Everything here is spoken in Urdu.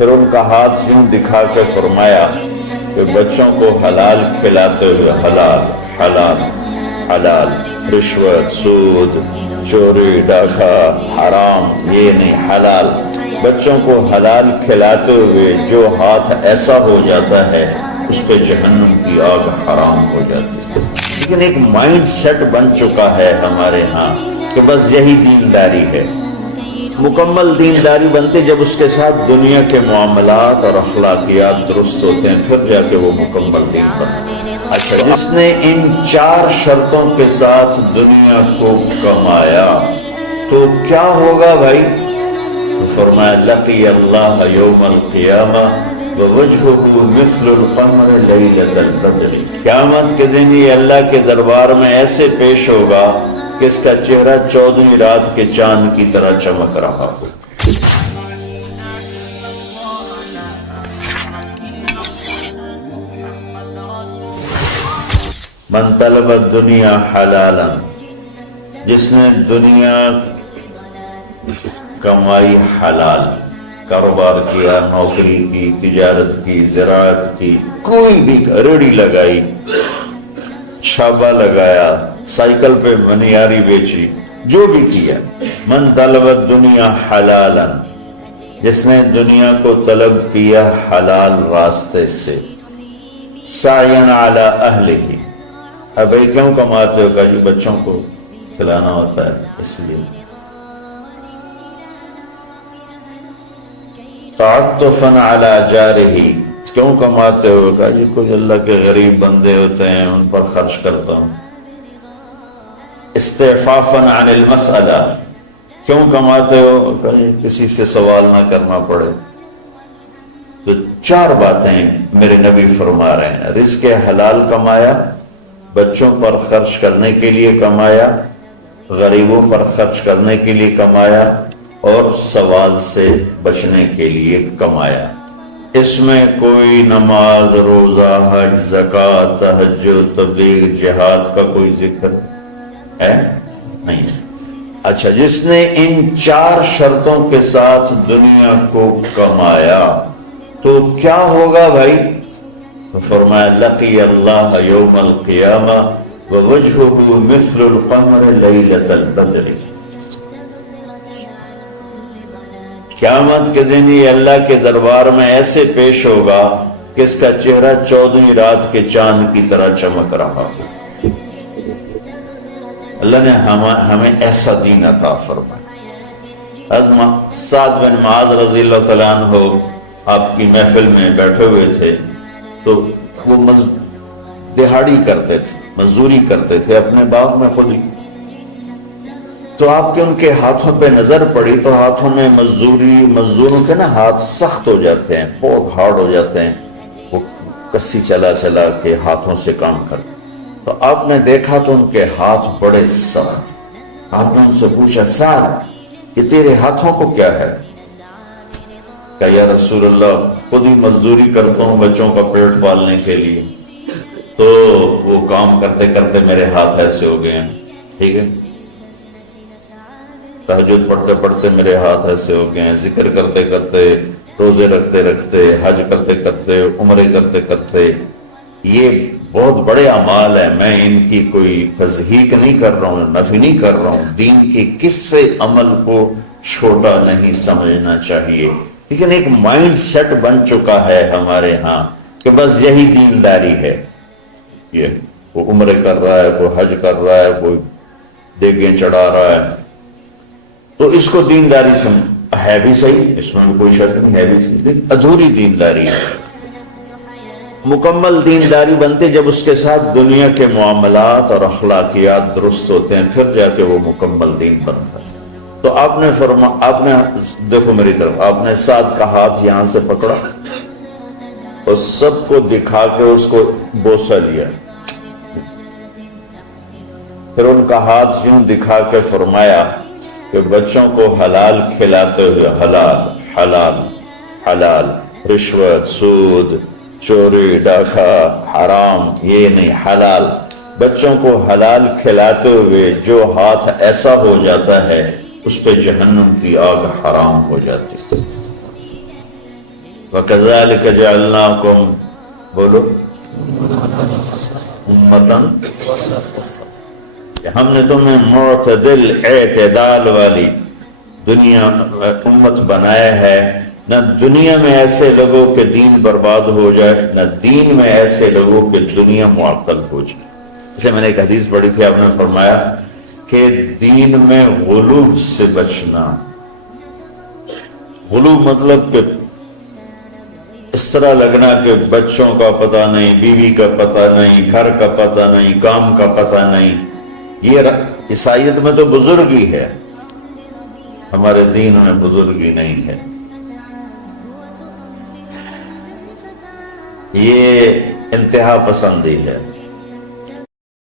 پھر ان کا ہاتھ یوں دکھا کے فرمایا کہ بچوں کو حلال کھلاتے ہوئے حلال حلال حلال، رشوت، سود، چوری، ڈاکہ، حرام یہ نہیں، حلال۔ بچوں کو حلال کھلاتے ہوئے جو ہاتھ ایسا ہو جاتا ہے اس پہ جہنم کی آگ حرام ہو جاتی ہے۔ لیکن ایک مائنڈ سیٹ بن چکا ہے ہمارے ہاں کہ بس یہی دینداری ہے۔ مکمل دینداری بنتے جب اس کے ساتھ دنیا کے معاملات اور اخلاقیات درست ہوتے ہیں، پھر جا کے وہ مکمل دین بنتا ہے۔ اچھا، جس نے ان 4 شرطوں کے ساتھ دنیا کو کمایا تو کیا ہوگا بھائی؟ تو فرمایا لقی اللہ یوم القیامہ ووجہہ مثل القمر لیلۃ البدر، قیامت کے دن یہ اللہ کے دربار میں ایسے پیش ہوگا کہ اس کا چہرہ 14ویں رات کے چاند کی طرح چمک رہا ہو۔ من طلب الدنیا حلالا، جس نے دنیا کمائی حلال، کاروبار کیا، نوکری کی، تجارت کی، زراعت کی، کوئی بھی ریڑھی لگائی، چھابا لگایا، سائیکل پہ منیاری بیچی، جو بھی کیا، من طلب الدنیا حلالا، جس نے دنیا کو طلب کیا حلال راستے سے، سعین علی اہلہ، اب یہ کیوں کماتے ہو؟ کہ جی بچوں کو کھلانا ہوتا ہے اس لیے۔ تعطفا علی جارہ، کیوں کماتے ہو؟ کہ جی کچھ اللہ کے غریب بندے ہوتے ہیں ان پر خرچ کرتا ہوں۔ استعفافا عن المسئلہ، کیوں کماتے ہو؟ کہ جی کسی سے سوال نہ کرنا پڑے۔ تو 4 باتیں میرے نبی فرما رہے ہیں، رزق حلال کمایا، بچوں پر خرچ کرنے کے لیے کمایا، غریبوں پر خرچ کرنے کے لیے کمایا، اور سوال سے بچنے کے لیے کمایا۔ اس میں کوئی نماز، روزہ، حج، زکوٰۃ، تہجد، تبلیغ، جہاد کا کوئی ذکر ہے نہیں۔ اچھا، جس نے ان 4 شرطوں کے ساتھ دنیا کو کمایا تو کیا ہوگا بھائی؟ تو فرمایا لقی اللہ یوم القیامہ ووجہہ مثل القمر لیلۃ البدر، قیامت کے دن یہ اللہ کے دربار میں ایسے پیش ہوگا کہ اس کا چہرہ 14ویں رات کے چاند کی طرح چمک رہا ہو۔ اللہ نے ہمیں ایسا دین عطا فرمایا۔ حضرت سعد بن معاذ رضی اللہ تعالیٰ عنہ آپ کی محفل میں بیٹھے ہوئے تھے تو وہ دہاڑی کرتے تھے، مزدوری کرتے تھے اپنے باغ میں خود ہی۔ تو آپ کے ان کے ہاتھوں پہ نظر پڑی تو ہاتھوں میں مزدوروں کے نا ہاتھ سخت ہو جاتے ہیں، بہت ہارڈ ہو جاتے ہیں، وہ کسی چلا چلا کے ہاتھوں سے کام کرتے۔ تو آپ نے دیکھا تو ان کے ہاتھ بڑے سخت۔ آپ نے ان سے پوچھا سعد یہ تیرے ہاتھوں کو کیا ہے؟ کہ یا رسول اللہ خود ہی مزدوری کرتا ہوں بچوں کا پیٹ پالنے کے لیے، تو وہ کام کرتے کرتے میرے ہاتھ ایسے ہو گئے ہیں، ٹھیک ہے، تہجد پڑھتے پڑھتے میرے ہاتھ ایسے ہو گئے ہیں، ذکر کرتے کرتے، روزے رکھتے رکھتے، حج کرتے کرتے، عمرے کرتے کرتے، یہ بہت بڑے اعمال ہیں، میں ان کی کوئی تضحیق نہیں کر رہا ہوں، نفی نہیں کر رہا ہوں، دین کے کس سے عمل کو چھوٹا نہیں سمجھنا چاہیے، لیکن ایک مائنڈ سیٹ بن چکا ہے ہمارے ہاں کہ بس یہی دینداری ہے۔ یہ وہ عمرے کر رہا ہے، کوئی حج کر رہا ہے، کوئی دیگیں چڑھا رہا ہے، تو اس کو دینداری ہے بھی صحیح، اس میں کوئی شک نہیں، ہے بھی صحیح، لیکن ادھوری دینداری ہے۔ مکمل دینداری بنتے جب اس کے ساتھ دنیا کے معاملات اور اخلاقیات درست ہوتے ہیں، پھر جا کے وہ مکمل دین بنتا ہے۔ تو آپ نے دیکھو میری طرف، آپ نے سعد کا ہاتھ یہاں سے پکڑا اور سب کو دکھا کے اس کو بوسہ لیا، پھر ان کا ہاتھ یوں دکھا کے فرمایا کہ بچوں کو حلال کھلاتے ہوئے حلال حلال حلال، رشوت، سود، چوری، ڈاکہ، حرام یہ نہیں، حلال۔ بچوں کو حلال کھلاتے ہوئے جو ہاتھ ایسا ہو جاتا ہے اس پہ جہنم کی آگ حرام ہو جاتی ہے۔ وَكَذَلِكَ جَعَلْنَاكُمْ، بولو، امتاً، ہم نے تمہیں معتدل اعتدال والی دنیا امت بنایا ہے، نہ دنیا میں ایسے لوگوں کے دین برباد ہو جائے، نہ دین میں ایسے لوگوں کے دنیا معطل ہو جائے۔ اس لیے میں نے ایک حدیث پڑھی تھی، آپ نے فرمایا کہ دین میں غلو سے بچنا۔ غلو مطلب کہ اس طرح لگنا کہ بچوں کا پتہ نہیں، بیوی کا پتہ نہیں، گھر کا پتہ نہیں، کام کا پتہ نہیں۔ یہ عیسائیت میں تو بزرگی ہے، ہمارے دین میں بزرگی نہیں ہے۔ یہ انتہا پسندی ہے۔